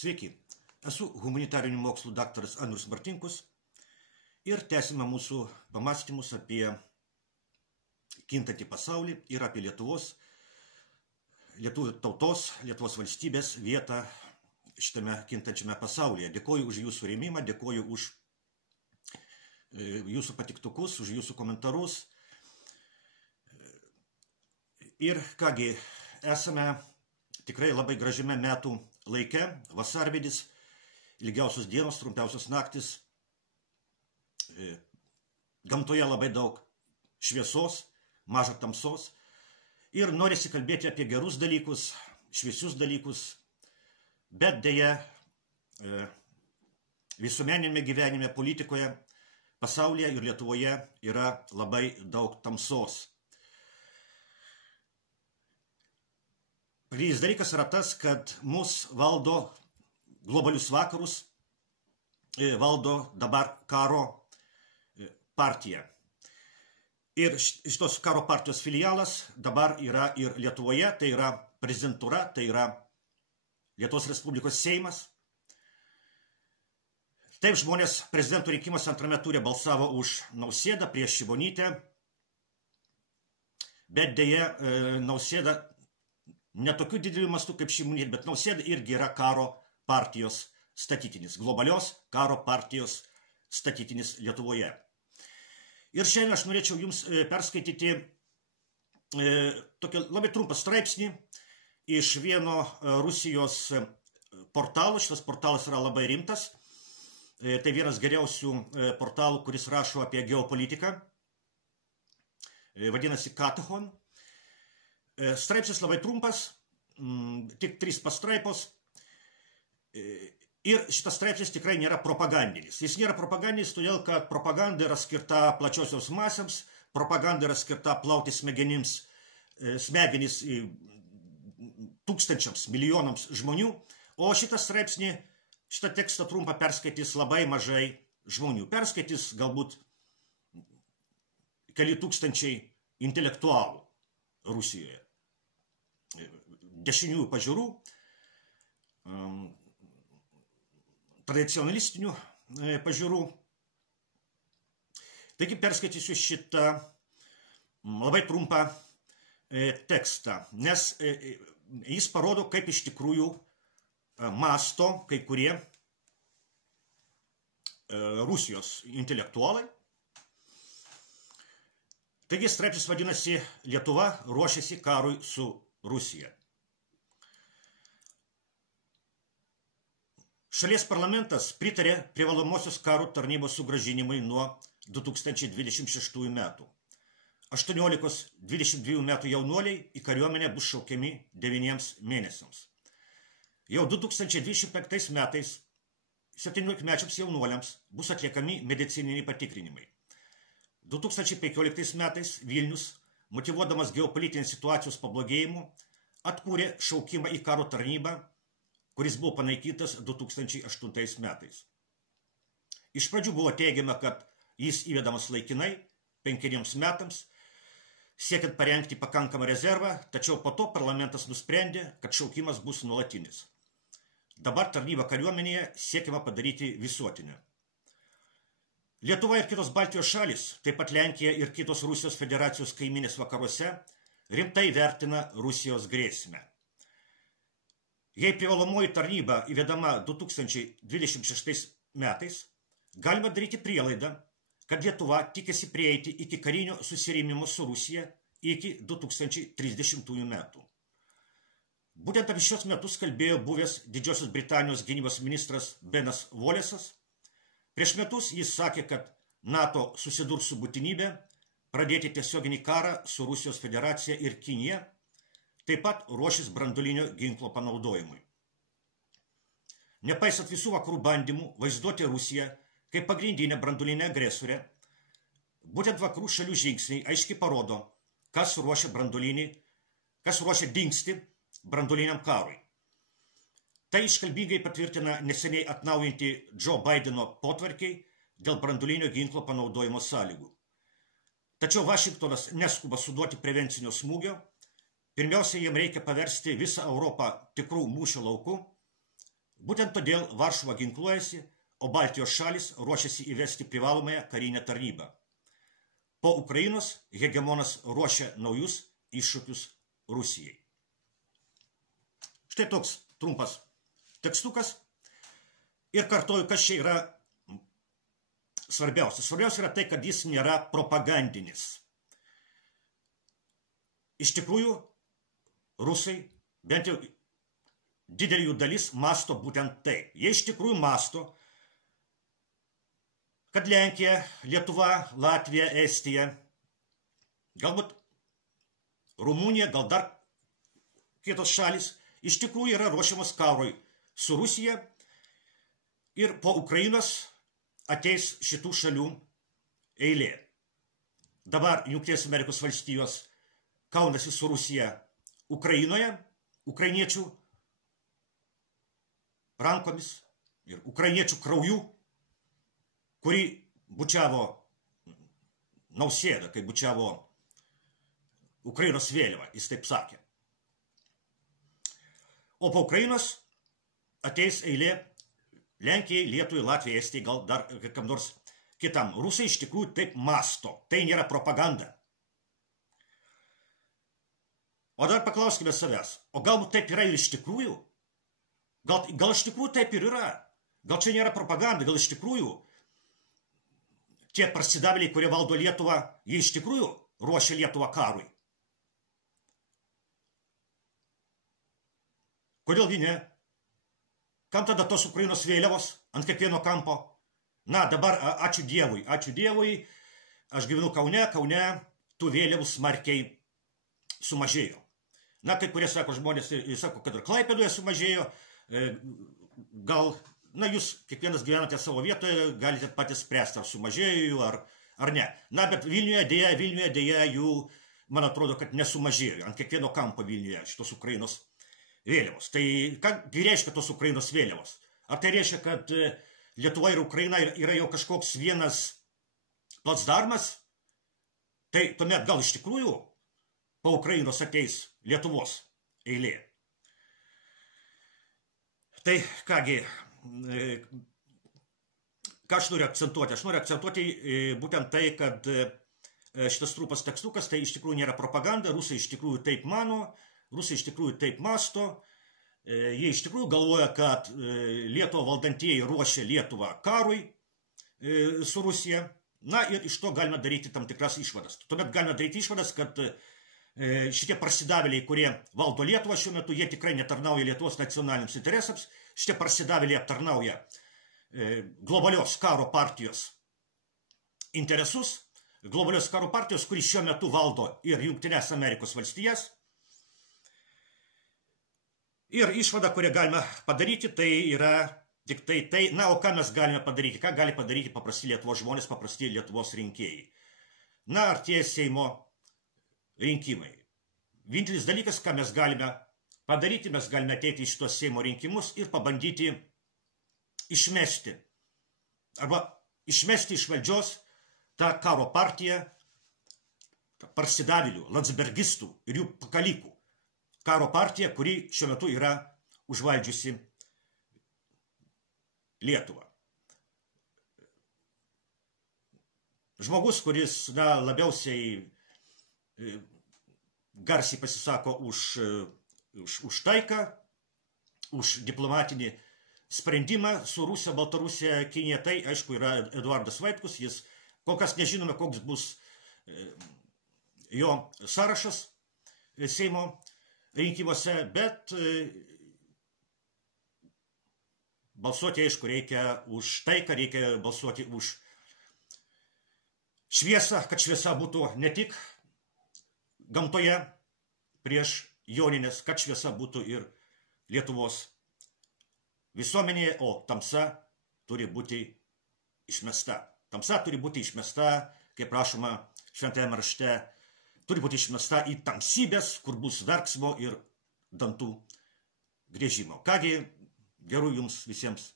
Sveiki, esu humanitarinių mokslų daktaras Andrius Martinkus ir tęsime mūsų pamąstymus apie kintantį pasaulį ir apie lietuvių tautos, Lietuvos valstybės vietą šitame kintančiame pasaulyje. Dėkoju už jūsų rėmimą, dėkoju už jūsų patiktukus, už jūsų komentarus. Ir kągi, esame tikrai labai gražiame metų laike, vasarvidis, ilgiausios dienos, trumpiausios naktis, gamtoje labai daug šviesos, maža tamsos ir norisi kalbėti apie gerus dalykus, šviesius dalykus, bet deja visuomeniniame gyvenime, politikoje, pasaulyje ir Lietuvoje yra labai daug tamsos. Pagrindinis dalykas yra tas, kad mus valdo globalius vakarus, valdo dabar karo partija. Ir šitos karo partijos filialas dabar yra ir Lietuvoje, tai yra prezidentūra, tai yra Lietuvos Respublikos Seimas. Taip žmonės prezidentų rinkimuose antrame ture balsavo už Nausėdą prieš Šimonytę, bet deja Nausėda ne tokiu dideliu mastu kaip Šimonytė, bet Nausėda irgi yra karo partijos statytinis, globalios karo partijos statytinis Lietuvoje. Ir šiandien aš norėčiau jums perskaityti tokį labai trumpą straipsnį iš vieno Rusijos portalų. Šitas portalas yra labai rimtas. Tai vienas geriausių portalų, kuris rašo apie geopolitiką. Vadinasi Katechon. Straipsnis labai trumpas, tik 3 pastraipos. Ir šitas straipsnis tikrai nėra propagandinis. Jis nėra propagandinis, todėl kad propaganda yra skirta plačiosios masėms, propaganda yra skirta plauti smegenis tūkstančiams, milijonams žmonių, o šitą straipsnį, šitą tekstą trumpą perskaitys labai mažai žmonių. Perskaitys galbūt keli tūkstančiai intelektualų Rusijoje. Dešiniųjų pažiūrų, tradicionalistinių pažiūrų. Taigi perskaitysiu šitą labai trumpą tekstą, nes jis parodo, kaip iš tikrųjų mąsto kai kurie Rusijos intelektualai. Taigi straipsnis vadinasi Lietuva ruošiasi karui su Rusija. Šalies parlamentas pritarė privalomosios karo tarnybos sugrąžinimui nuo 2026 metų. 18-22 metų jaunuoliai į kariuomenę bus šaukiami 9 mėnesiams. Jau 2025 metais 17-mečiams jaunuoliams bus atliekami medicininiai patikrinimai. 2015 metais Vilnius, motyvuodamas geopolitinės situacijos pablogėjimu, atkūrė šaukimą į karo tarnybą, kuris buvo panaikytas 2008 metais. Iš pradžių buvo teigiama, kad jis įvedamas laikinai 5 metams, siekiant parengti pakankamą rezervą, tačiau po to parlamentas nusprendė, kad šaukimas bus nuolatinis. Dabar tarnybą kariuomenėje siekiama padaryti visuotinę. Lietuva ir kitos Baltijos šalis, taip pat Lenkija ir kitos Rusijos federacijos kaiminės vakaruose, rimtai vertina Rusijos grėsmę. Jei privalomoji tarnyba įvedama 2026 metais, galima daryti prielaidą, kad Lietuva tikisi prieiti iki karinio susirėmimo su Rusija iki 2030 metų. Būtent apie šios metus kalbėjo buvęs Didžiosios Britanijos gynybos ministras Benas Volesas. Prieš metus jis sakė, kad NATO susidurs su būtinybė pradėti tiesioginį karą su Rusijos federacija ir Kinija, taip pat ruošis branduolinio ginklo panaudojimui. Nepaisant visų vakarų bandymų vaizduoti Rusiją kaip pagrindinę branduolinę agresorę, būtent vakarų šalių žingsniai aiškiai parodo, kas ruošia dingsti branduoliniam karui. Tai iškalbingai patvirtina neseniai atnaujinti Joe Bideno potvarkiai dėl branduolinio ginklo panaudojimo sąlygų. Tačiau Vašingtonas neskuba suduoti prevencinio smūgio. Pirmiausia, jiem reikia paversti visą Europą tikrų mūšio lauku, Būtent todėl Varšuva ginkluojasi, o Baltijos šalis ruošiasi įvesti privalomąją karinę tarnybą. Po Ukrainos hegemonas ruošia naujus iššūkius Rusijai. Štai toks trumpas tekstukas. Ir kartoju, kas čia yra svarbiausia. Svarbiausia yra tai, kad jis nėra propagandinis. Iš tikrųjų, rusai, bent jau didelė jų dalis, masto būtent taip. Jie iš tikrųjų masto, kad Lenkija, Lietuva, Latvija, Estija, galbūt Rumunija, gal dar kitos šalis, iš tikrųjų yra ruošiamas karui su Rusija ir po Ukrainos ateis šitų šalių eilė. Dabar Jungtinės Amerikos valstijos kaunasi su Rusija Ukrainoje, ukrainiečių rankomis ir ukrainiečių krauju, kurį bučiavo Nausėda, kai bučiavo Ukrainos vėliavą, jis taip sakė. O po Ukrainos ateis eilė Lenkijai, Lietuvai, Latvijai, Estijai, gal dar kam nors kitam. Rusai iš tikrųjų taip masto. Tai nėra propaganda. O dar paklauskime savęs. O galbūt taip yra ir iš tikrųjų? Gal iš tikrųjų taip ir yra? Gal čia nėra propaganda? Gal iš tikrųjų tie parsidavėliai, kurie valdo Lietuvą, jie iš tikrųjų ruošia Lietuvą karui? Kodėlgi ne? Kam tada tos Ukrainos vėliavos ant kiekvieno kampo? Na, dabar ačiū Dievui, aš gyvenu Kaune tų vėliavų smarkiai sumažėjo. Na, kai kurie sako žmonės, sako, kad ir Klaipėdoje sumažėjo, gal, na, jūs kiekvienas gyvenate savo vietoje, galite patys spręsti, ar sumažėjo jų, ar ne. Na, bet Vilniuje dėja jų, man atrodo, kad nesumažėjo, ant kiekvieno kampo Vilniuje šitos Ukrainos vėliavos. Tai ką reiškia tos Ukrainos vėliavos? Ar tai reiškia, kad Lietuva ir Ukraina yra jau kažkoks vienas placdarmas? Tai tuomet gal iš tikrųjų po Ukrainos ateis Lietuvos eilė. Tai kągi, ką aš noriu akcentuoti? Aš noriu akcentuoti būtent tai, kad šitas trumpas tekstukas tai iš tikrųjų nėra propaganda, rusai iš tikrųjų taip mano, rusai iš tikrųjų taip masto, jie iš tikrųjų galvoja, kad Lietuva valdantieji ruošia Lietuvą karui su Rusija, na ir iš to galime daryti tam tikras išvadas. Tuomet galime daryti išvadas, kad šitie parsidavėliai, kurie valdo Lietuvą šiuo metu, jie tikrai netarnauja Lietuvos nacionaliniams interesams, šitie parsidavėliai aptarnauja globalios karo partijos interesus, globalios karo partijos, kuris šiuo metu valdo ir Jungtines Amerikos valstijas. Ir išvada, kurią galime padaryti, tai yra tik tai, na, o ką mes galime padaryti? Ką gali padaryti paprasti Lietuvos žmonės, paprasti Lietuvos rinkėjai? Na, artėja Seimo rinkimai. Vienintelis dalykas, ką mes galime padaryti, mes galime ateiti į šitos Seimo rinkimus ir pabandyti išmesti iš valdžios tą karo partiją, parsidavėlių, landsbergistų ir jų pakalikų. Karo partija, kuri šiuo metu yra užvaldžiusi Lietuvą. Žmogus, kuris labiausiai garsiai pasisako už taiką, už diplomatinį sprendimą su Rusija, Baltarusija, Kinija, tai aišku yra Eduardas Vaitkus, jis kol kas nežinome, koks bus jo sąrašas Seimo rinkimuose, bet balsuoti, aišku, reikia už taiką, reikia balsuoti už šviesą, kad šviesa būtų ne tik gamtoje prieš Jonines, kad šviesa būtų ir Lietuvos visuomenėje, o tamsa turi būti išmesta. Tamsa turi būti išmesta, kaip rašoma šventajame rašte, turi būti išmesta į tamsybės, kur bus verksmo ir dantų griežimo. Kągi, gerų jums visiems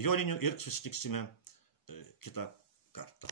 Joninių ir susitiksime kitą kartą.